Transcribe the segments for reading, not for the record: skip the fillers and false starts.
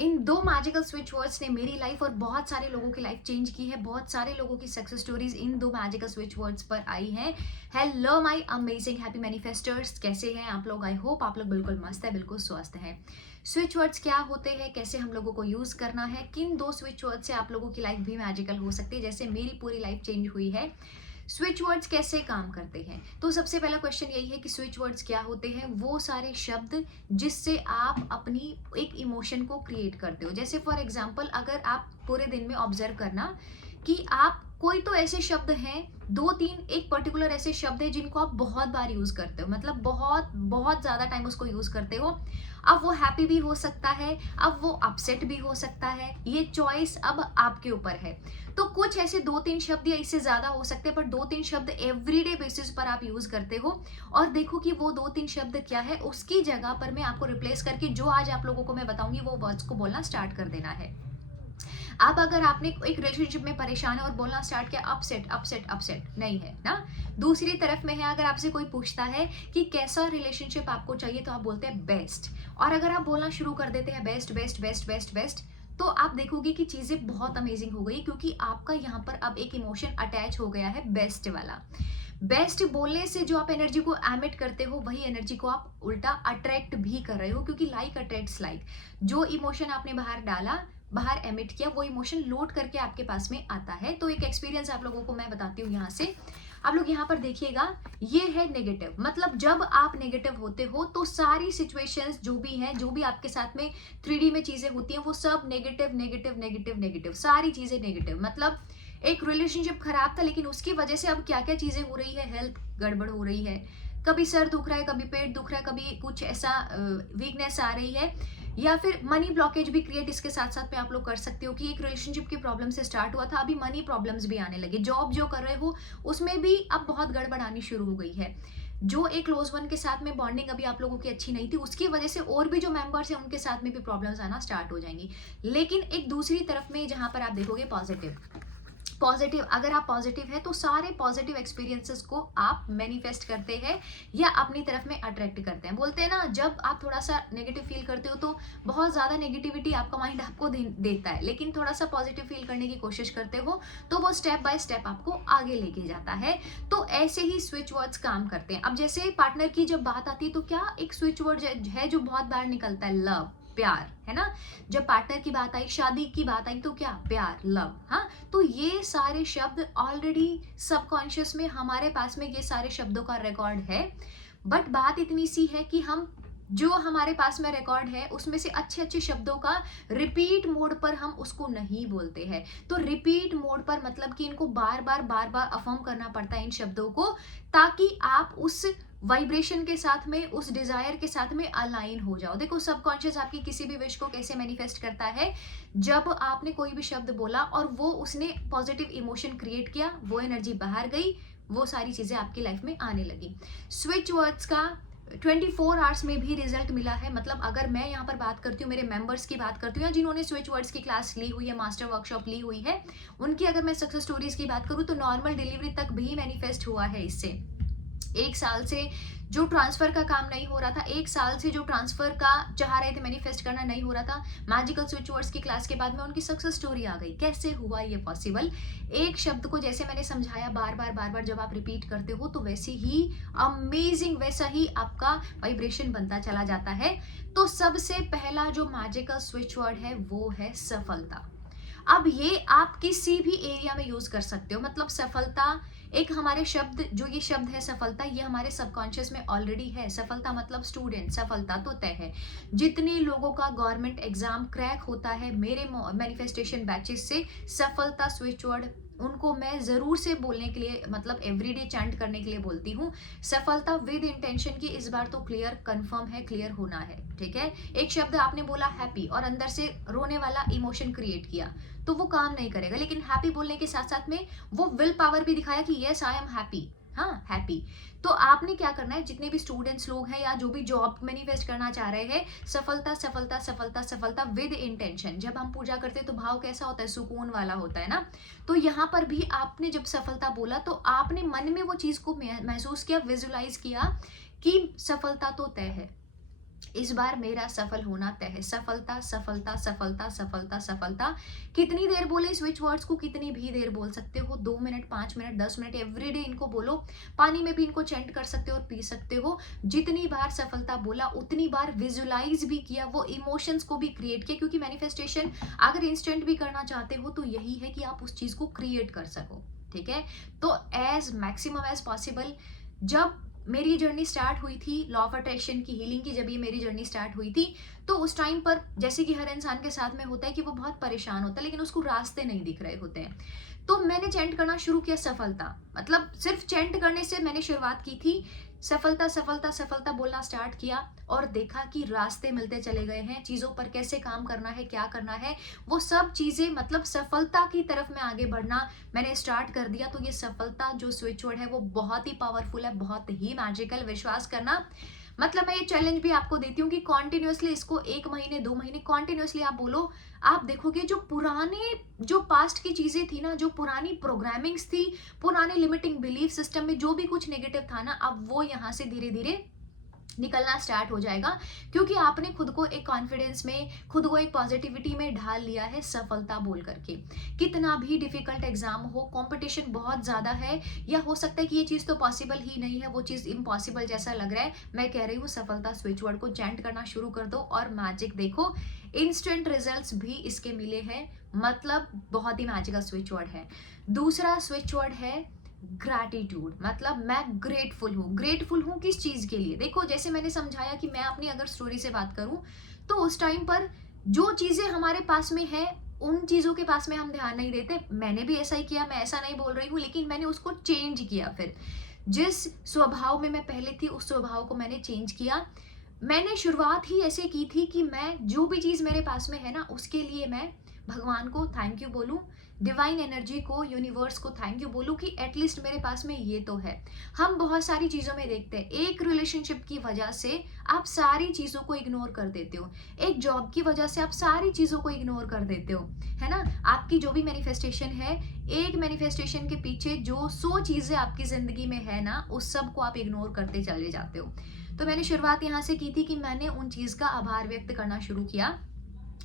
इन दो magical switch words ने मेरी लाइफ और बहुत सारे लोगों की लाइफ चेंज की है। बहुत सारे लोगों की सक्सेस स्टोरीज इन दो मैजिकल स्विच वर्ड्स पर आई हैं। हेलो माय अमेजिंग हैप्पी मैनिफेस्टर्स, कैसे हैं आप लोग? आई होप आप लोग बिल्कुल मस्त है, बिल्कुल स्वस्थ हैं। स्विच वर्ड्स क्या होते हैं, कैसे हम लोगों को यूज करना है, किन दो स्विच वर्ड से आप लोगों की लाइफ भी मैजिकल हो सकती है, जैसे मेरी पूरी लाइफ चेंज हुई है। स्विच वर्ड्स कैसे काम करते हैं, तो सबसे पहला क्वेश्चन यही है कि स्विच वर्ड्स क्या होते हैं। वो सारे शब्द जिससे आप अपनी एक इमोशन को क्रिएट करते हो। जैसे फॉर एग्जांपल, अगर आप पूरे दिन में ऑब्जर्व करना कि आप कोई तो ऐसे शब्द हैं, दो तीन एक पर्टिकुलर ऐसे शब्द है जिनको आप बहुत बार यूज करते हो, मतलब बहुत बहुत ज्यादा टाइम उसको यूज करते हो। अब वो हैप्पी भी हो सकता है, अब वो अपसेट भी हो सकता है, ये चॉइस अब आपके ऊपर है। तो कुछ ऐसे दो तीन शब्द या इससे ज्यादा हो सकते हैं, पर दो तीन शब्द एवरीडे बेसिस पर आप यूज करते हो। और देखो कि वो दो तीन शब्द क्या है, उसकी जगह पर मैं आपको रिप्लेस करके जो आज आप लोगों को मैं बताऊंगी वो वर्ड्स को बोलना स्टार्ट कर देना है। अब अगर आपने एक रिलेशनशिप में परेशान है और बोलना स्टार्ट किया अपसेट अपसेट अपसेट, नहीं है ना। दूसरी तरफ में है, अगर आपसे कोई पूछता है कि कैसा रिलेशनशिप आपको चाहिए, तो आप बोलते हैं बेस्ट। और अगर आप बोलना शुरू कर देते हैं best best best best best, तो आप देखोगे कि चीजें बहुत अमेजिंग हो गई, क्योंकि आपका यहाँ पर अब एक इमोशन अटैच हो गया है बेस्ट वाला। बेस्ट बोलने से जो आप एनर्जी को एमिट करते हो, वही एनर्जी को आप उल्टा अट्रैक्ट भी कर रहे हो, क्योंकि लाइक अट्रैक्ट्स लाइक। जो इमोशन आपने बाहर डाला, बाहर एमिट किया, वो इमोशन लोड करके आपके पास में आता है। तो एक एक्सपीरियंस आप लोगों को मैं बताती हूँ यहाँ से। आप लोग यहाँ पर देखिएगा, ये है नेगेटिव। मतलब जब आप नेगेटिव होते हो तो सारी सिचुएशंस जो भी हैं, जो भी आपके साथ में 3D में चीजें होती हैं, वो सब नेगेटिव नेगेटिव नेगेटिव नेगेटिव, सारी चीजें नेगेटिव। मतलब एक रिलेशनशिप खराब था, लेकिन उसकी वजह से अब क्या क्या चीजें हो रही है, हेल्थ गड़बड़ हो रही है, कभी सर दुख रहा है, कभी पेट दुख रहा है, कभी कुछ ऐसा वीकनेस आ रही है, या फिर मनी ब्लॉकेज भी क्रिएट इसके साथ साथ में आप लोग कर सकते हो। कि एक रिलेशनशिप की प्रॉब्लम से स्टार्ट हुआ था, अभी मनी प्रॉब्लम्स भी आने लगे। जॉब जो कर रहे हो उसमें भी अब बहुत गड़बड़ आनी शुरू हो गई है। जो एक क्लोज वन के साथ में बॉन्डिंग अभी आप लोगों की अच्छी नहीं थी, उसकी वजह से और भी जो मेंबर्स हैं उनके साथ में भी प्रॉब्लम्स आना स्टार्ट हो जाएंगी। लेकिन एक दूसरी तरफ में जहां पर आप देखोगे पॉजिटिव, पॉजिटिव, अगर आप पॉजिटिव है तो सारे पॉजिटिव एक्सपीरियंसेस को आप मैनिफेस्ट करते हैं या अपनी तरफ में अट्रैक्ट करते हैं। बोलते हैं ना, जब आप थोड़ा सा नेगेटिव फील करते हो तो बहुत ज्यादा नेगेटिविटी आपका माइंड आपको देता है, लेकिन थोड़ा सा पॉजिटिव फील करने की कोशिश करते हो तो वो स्टेप बाय स्टेप आपको आगे लेके जाता है। तो ऐसे ही स्विच वर्ड्स काम करते हैं। अब जैसे पार्टनर की जब बात आती है, तो क्या एक स्विच वर्ड है जो बहुत बार निकलता है, लव, प्यार, है ना। जब पार्टनर की बात आई, शादी की बात आई, तो क्या, प्यार, लव। हाँ, तो ये सारे शब्द ऑलरेडी सबकॉन्शियस में हमारे पास में ये सारे शब्दों का रिकॉर्ड है। बट बात इतनी सी है कि हम जो हमारे पास में रिकॉर्ड है उसमें से अच्छे अच्छे शब्दों का रिपीट मोड पर हम उसको नहीं बोलते हैं। तो रिपीट मोड पर मतलब कि इनको बार बार अफर्म करना पड़ता है इन शब्दों को, ताकि आप उस वाइब्रेशन के साथ में, उस डिजायर के साथ में अलाइन हो जाओ। देखो, सबकॉन्शियस आपकी किसी भी विश को कैसे मैनिफेस्ट करता है, जब आपने कोई भी शब्द बोला और वो उसने पॉजिटिव इमोशन क्रिएट किया, वो एनर्जी बाहर गई, वो सारी चीजें आपकी लाइफ में आने लगी। स्विच वर्ड्स का 24 आवर्स में भी रिजल्ट मिला है। मतलब अगर मैं यहाँ पर बात करती हूँ, मेरे मेंबर्स की बात करती हूँ, या जिन्होंने स्विच वर्ड्स की क्लास ली हुई है, मास्टर वर्कशॉप ली हुई है, उनकी अगर मैं सक्सेस स्टोरीज की बात करूँ, तो नॉर्मल डिलीवरी तक भी मैनिफेस्ट हुआ है इससे। एक साल से जो ट्रांसफर का काम नहीं हो रहा था, एक साल से जो ट्रांसफर का चाह रहे थे मैनिफेस्ट करना, नहीं हो रहा था, मैजिकल स्विच वर्ड्स की क्लास के बाद में उनकी सक्सेस स्टोरी आ गई। कैसे हुआ ये पॉसिबल? एक शब्द को जैसे मैंने समझाया, बार बार जब आप रिपीट करते हो, तो वैसे ही अमेजिंग, वैसा ही आपका वाइब्रेशन बनता चला जाता है। तो सबसे पहला जो मैजिकल स्विच वर्ड है वो है सफलता। अब ये आप किसी भी एरिया में यूज कर सकते हो। मतलब सफलता एक हमारे शब्द, जो ये शब्द है सफलता, ये हमारे सबकॉन्शियस में ऑलरेडी है। सफलता मतलब स्टूडेंट, सफलता तो तय है। जितने लोगों का गवर्नमेंट एग्जाम क्रैक होता है मेरे मैनिफेस्टेशन बैचेस से, सफलता स्विच वर्ड उनको मैं जरूर से बोलने के लिए, मतलब एवरीडे चैंट करने के लिए बोलती हूँ। सफलता विद इंटेंशन की इस बार तो क्लियर कंफर्म है, क्लियर होना है, ठीक है। एक शब्द आपने बोला हैप्पी और अंदर से रोने वाला इमोशन क्रिएट किया, तो वो काम नहीं करेगा। लेकिन हैप्पी बोलने के साथ साथ में वो विल पावर भी दिखाया कि यस आई एम हैप्पी, हाँ हैप्पी। तो आपने क्या करना है, जितने भी स्टूडेंट्स लोग हैं या जो भी जॉब मैनिफेस्ट करना चाह रहे हैं, सफलता सफलता सफलता सफलता विद इंटेंशन। जब हम पूजा करते हैं तो भाव कैसा होता है, सुकून वाला होता है ना। तो यहाँ पर भी आपने जब सफलता बोला, तो आपने मन में वो चीज को महसूस किया, विजुलाइज किया कि सफलता तो तय है। इस बार मेरा सफल होना तय है। सफलता, सफलता, सफलता, सफलता, सफलता। कितनी देर बोले स्विच वर्ड्स को, कितनी भी देर बोल सकते हो, 2 मिनट, 5 मिनट, 10 मिनट, एवरीडे इनको बोलो। पानी में भी इनको चेंट कर सकते हो और पी सकते हो। जितनी बार सफलता बोला उतनी बार विजुलाइज भी किया, वो इमोशंस को भी क्रिएट किया, क्योंकि मैनिफेस्टेशन अगर इंस्टेंट भी करना चाहते हो तो यही है कि आप उस चीज को क्रिएट कर सको। ठीक है, तो एज मैक्सिमम एज पॉसिबल, जब मेरी जर्नी स्टार्ट हुई थी लॉ ऑफ अट्रैक्शन की हीलिंग की, जब ये मेरी जर्नी स्टार्ट हुई थी, तो उस टाइम पर जैसे कि हर इंसान के साथ में होता है कि वो बहुत परेशान होता है लेकिन उसको रास्ते नहीं दिख रहे होते हैं। तो मैंने चैंट करना शुरू किया सफलता, मतलब सिर्फ चैंट करने से मैंने शुरुआत की थी। सफलता, सफलता, सफलता बोलना स्टार्ट किया और देखा कि रास्ते मिलते चले गए हैं, चीजों पर कैसे काम करना है, क्या करना है, वो सब चीजें, मतलब सफलता की तरफ में आगे बढ़ना मैंने स्टार्ट कर दिया। तो ये सफलता जो स्विच वर्ड है वो बहुत ही पावरफुल है, बहुत ही मैजिकल। विश्वास करना, मतलब मैं ये चैलेंज भी आपको देती हूँ कि कॉन्टिन्यूसली इसको 1 महीने 2 महीने कॉन्टिन्यूसली आप बोलो। आप देखोगे जो पुराने, जो पास्ट की चीजें थी ना, जो पुरानी प्रोग्रामिंग्स थी, पुराने लिमिटिंग बिलीफ सिस्टम में जो भी कुछ नेगेटिव था ना, अब वो यहाँ से धीरे धीरे निकलना स्टार्ट हो जाएगा, क्योंकि आपने खुद को एक कॉन्फिडेंस में, खुद को एक पॉजिटिविटी में ढाल लिया है सफलता बोल करके। कितना भी डिफिकल्ट एग्जाम हो, कंपटीशन बहुत ज्यादा है, या हो सकता है कि ये चीज तो पॉसिबल ही नहीं है, वो चीज इम्पॉसिबल जैसा लग रहा है, मैं कह रही हूँ सफलता स्विच वर्ड को चैंट करना शुरू कर दो और मैजिक देखो। इंस्टेंट रिजल्ट्स भी इसके मिले हैं, मतलब बहुत ही मैजिकल स्विच वर्ड है। दूसरा स्विच वर्ड है ग्रैटिट्यूड, मतलब मैं ग्रेटफुल हूँ। ग्रेटफुल हूँ किस चीज के लिए? देखो, जैसे मैंने समझाया कि मैं अपनी अगर स्टोरी से बात करूं तो उस टाइम पर जो चीजें हमारे पास में है उन चीजों के पास में हम ध्यान नहीं देते। मैंने भी ऐसा ही किया, मैं ऐसा नहीं बोल रही हूँ, लेकिन मैंने उसको चेंज किया। फिर जिस स्वभाव में मैं पहले थी उस स्वभाव को मैंने चेंज किया। मैंने शुरुआत ही ऐसे की थी कि मैं जो भी चीज मेरे पास में है ना, उसके लिए मैं भगवान को थैंक यू बोलूं, डिवाइन एनर्जी को, यूनिवर्स को थैंक यू बोलूं कि एटलीस्ट मेरे पास में ये तो है। हम बहुत सारी चीजों में देखते हैं, एक रिलेशनशिप की वजह से आप सारी चीजों को इग्नोर कर देते हो, एक जॉब की वजह से आप सारी चीजों को इग्नोर कर देते हो, है ना। आपकी जो भी मैनिफेस्टेशन है, एक मैनिफेस्टेशन के पीछे जो 100 चीजें आपकी जिंदगी में है ना, उस सब को आप इग्नोर करते चले जाते हो। तो मैंने शुरुआत यहाँ से की थी कि मैंने उन चीज का आभार व्यक्त करना शुरू किया।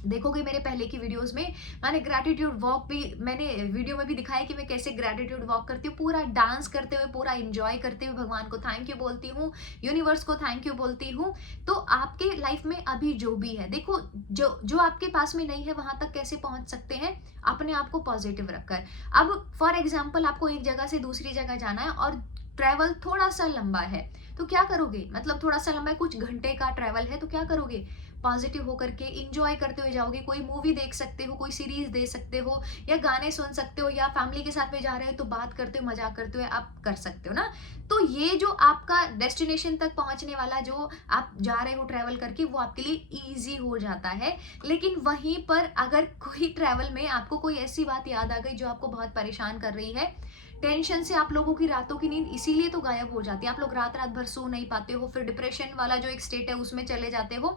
देखोगे मेरे पहले की वीडियोस में मैंने ग्रैटिट्यूड वॉक भी, मैंने वीडियो में भी दिखाया कि मैं कैसे ग्रैटिट्यूड वॉक करती हूँ, पूरा डांस करते हुए, पूरा एंजॉय करते हुए भगवान को थैंक यू बोलती हूँ, यूनिवर्स को थैंक यू बोलती हूँ। तो आपके लाइफ में अभी जो भी है, देखो जो जो आपके पास में नहीं है वहां तक कैसे पहुंच सकते हैं, अपने आप को पॉजिटिव रखकर। अब फॉर एग्जाम्पल आपको एक जगह से दूसरी जगह जाना है और ट्रैवल थोड़ा सा लंबा है, तो क्या करोगे? मतलब थोड़ा सा लंबा है, कुछ घंटे का ट्रैवल है, तो क्या करोगे? पॉजिटिव होकर के इंजॉय करते हुए जाओगे। कोई मूवी देख सकते हो, कोई सीरीज देख सकते हो, या गाने सुन सकते हो, या फैमिली के साथ में जा रहे हो तो बात करते हुए, मजाक करते हुए आप कर सकते हो ना। तो ये जो आपका डेस्टिनेशन तक पहुंचने वाला जो आप जा रहे हो ट्रैवल करके, वो आपके लिए ईजी हो जाता है। लेकिन वहीं पर अगर कोई ट्रैवल में आपको कोई ऐसी बात याद आ गई जो आपको बहुत परेशान कर रही है, टेंशन से आप लोगों की रातों की नींद इसीलिए तो गायब हो जाती है, आप लोग रात रात भर सो नहीं पाते हो, फिर डिप्रेशन वाला जो एक स्टेट है उसमें चले जाते हो।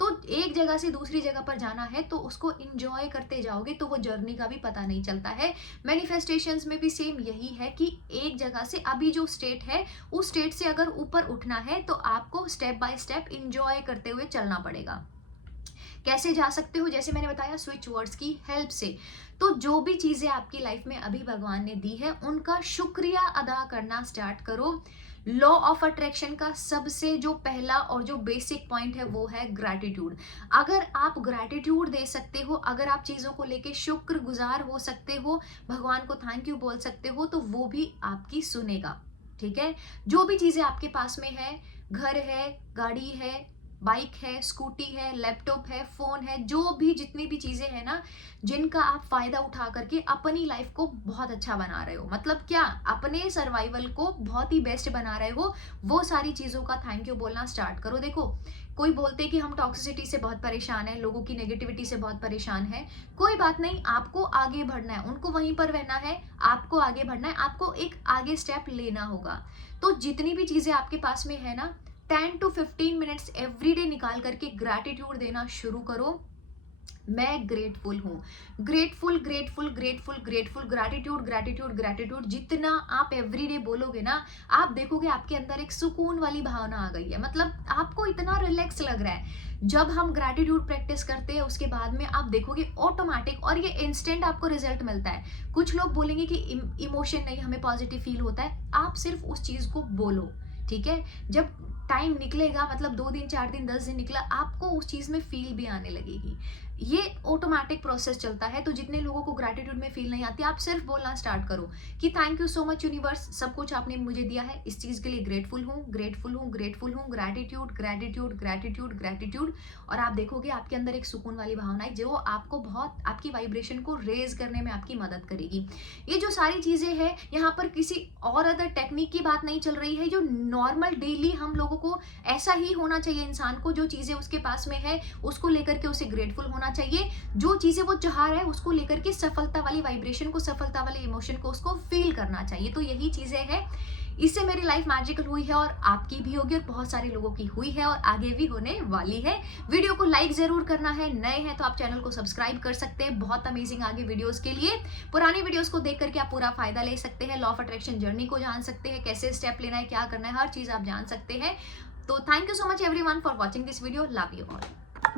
तो एक जगह से दूसरी जगह पर जाना है तो उसको इंजॉय करते जाओगे तो वो जर्नी का भी पता नहीं चलता है। मैनिफेस्टेशंस में भी सेम यही है कि एक जगह से अभी जो स्टेट है उस स्टेट से अगर ऊपर उठना है तो आपको स्टेप बाय स्टेप इंजॉय करते हुए चलना पड़ेगा। कैसे जा सकते हो? जैसे मैंने बताया, स्विच वर्ड्स की हेल्प से। तो जो भी चीजें आपकी लाइफ में अभी भगवान ने दी है उनका शुक्रिया अदा करना स्टार्ट करो। लॉ ऑफ अट्रैक्शन का सबसे जो पहला और जो बेसिक पॉइंट है वो है ग्रैटिट्यूड। अगर आप ग्रैटिट्यूड दे सकते हो, अगर आप चीजों को लेके शुक्रगुजार हो सकते हो, भगवान को थैंक यू बोल सकते हो, तो वो भी आपकी सुनेगा। ठीक है, जो भी चीजें आपके पास में है, घर है, गाड़ी है, बाइक है, स्कूटी है, लैपटॉप है, फोन है, जो भी जितनी भी चीजें हैं ना, जिनका आप फायदा उठा करके अपनी लाइफ को बहुत अच्छा बना रहे हो, मतलब क्या, अपने सर्वाइवल को बहुत ही बेस्ट बना रहे हो, वो सारी चीजों का थैंक यू बोलना स्टार्ट करो। देखो, कोई बोलते कि हम टॉक्सिसिटी से बहुत परेशान है, लोगों की नेगेटिविटी से बहुत परेशान है, कोई बात नहीं, आपको आगे बढ़ना है, उनको वहीं पर रहना है, आपको आगे बढ़ना है, आपको एक आगे स्टेप लेना होगा। तो जितनी भी चीजें आपके पास में है ना, 10 to 15 मिनट्स एवरी डे निकाल करके ग्रैटिट्यूड देना शुरू करो। मैं ग्रेटफुल हूँ। Grateful grateful grateful grateful, gratitude gratitude gratitude, जितना आप एवरीडे बोलोगे ना, आप देखोगे आपके अंदर एक सुकून वाली भावना आ गई है। मतलब आपको इतना रिलैक्स लग रहा है। जब हम ग्रैटिट्यूड प्रैक्टिस करते हैं उसके बाद में आप देखोगे ऑटोमेटिक, और ये इंस्टेंट आपको रिजल्ट मिलता है। कुछ लोग बोलेंगे कि इमोशन नहीं, हमें पॉजिटिव फील होता है। आप सिर्फ उस चीज को बोलो, ठीक है। जब टाइम निकलेगा, मतलब 2 दिन 4 दिन 10 दिन निकला, आपको उस चीज में फील भी आने लगेगी। ये ऑटोमेटिक प्रोसेस चलता है। तो जितने लोगों को ग्रैटिट्यूड में फील नहीं आती, आप सिर्फ बोलना स्टार्ट करो कि thank you so much universe, सब कुछ आपने मुझे दिया है, इस चीज के लिए ग्रेटफुल हूँ ग्रेटफुल हूँ ग्रेटफुल हूँ, ग्रैटिट्यूड ग्रैटिट्यूड ग्रैटिट्यूड ग्रैटिट्यूड। और आप देखोगे आपके अंदर एक सुकून वाली भावना है, जो आपको बहुत आपकी वाइब्रेशन को रेज करने में आपकी मदद करेगी। ये जो सारी चीजें हैं, यहाँ पर किसी और अदर टेक्निक की बात नहीं चल रही है। जो नॉर्मल डेली हम लोगों को ऐसा ही होना चाहिए, इंसान को जो चीजें उसके पास में है उसको लेकर के उसे ग्रेटफुल होना चाहिए। जो चीजें वो चाह रहा है उसको लेकर के सफलता वाली वाइब्रेशन को, सफलता वाले इमोशन को उसको फील करना चाहिए। तो यही चीजें हैं, इससे मेरी लाइफ मैजिकल हुई है, और आपकी भी होगी, और बहुत सारे लोगों की हुई है, और आगे भी होने वाली है। वीडियो को लाइक जरूर करना है, नए हैं तो आप चैनल को सब्सक्राइब कर सकते हैं बहुत अमेजिंग आगे वीडियोस के लिए। पुरानी वीडियोस को देख करके आप पूरा फायदा ले सकते हैं, लॉ ऑफ अट्रैक्शन जर्नी को जान सकते हैं, कैसे स्टेप लेना है, क्या करना है, हर चीज आप जान सकते हैं। तो thank you so much everyone for watching this video, love you all.